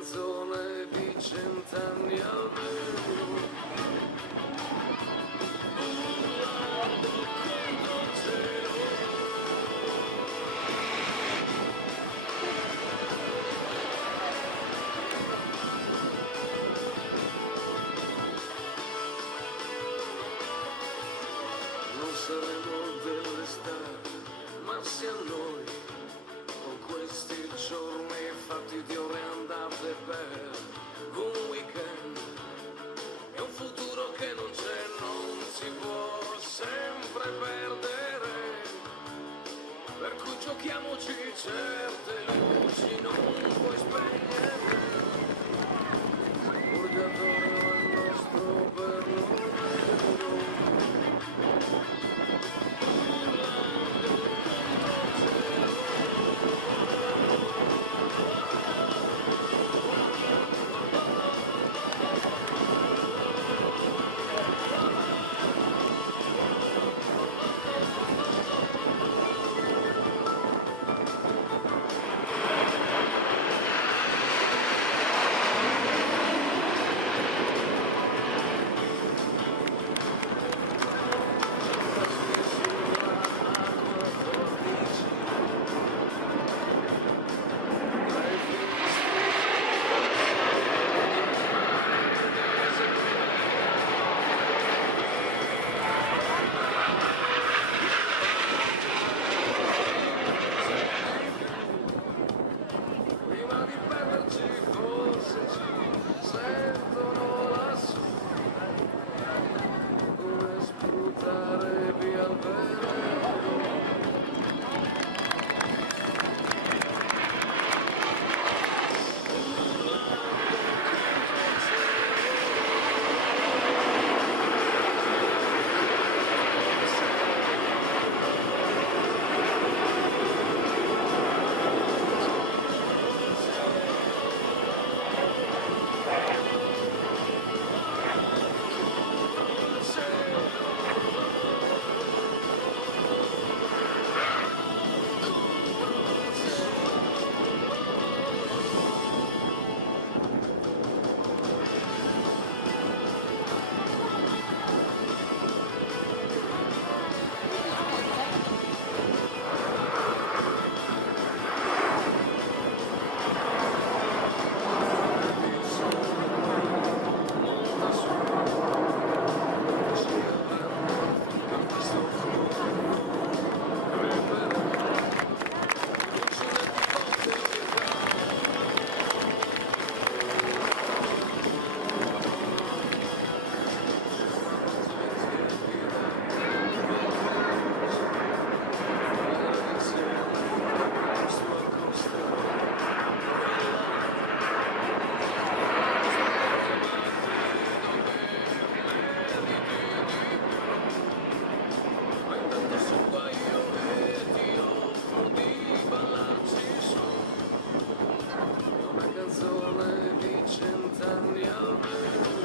canzone di 100 anni almeno, urlando contro il cielo. Non saremo delle star, ma sì a noi, con questi giorni fatti di ore andate per un weekend e un futuro che non c'è, non si può sempre perdere, per cui giochiamoci certe luci, non puoi spegnere. Purgatorio è il nostro perlomeno. Prima di perderci forse ci sentono lassù, come spruzzare via il veleno. Una canzone di 100 anni almeno.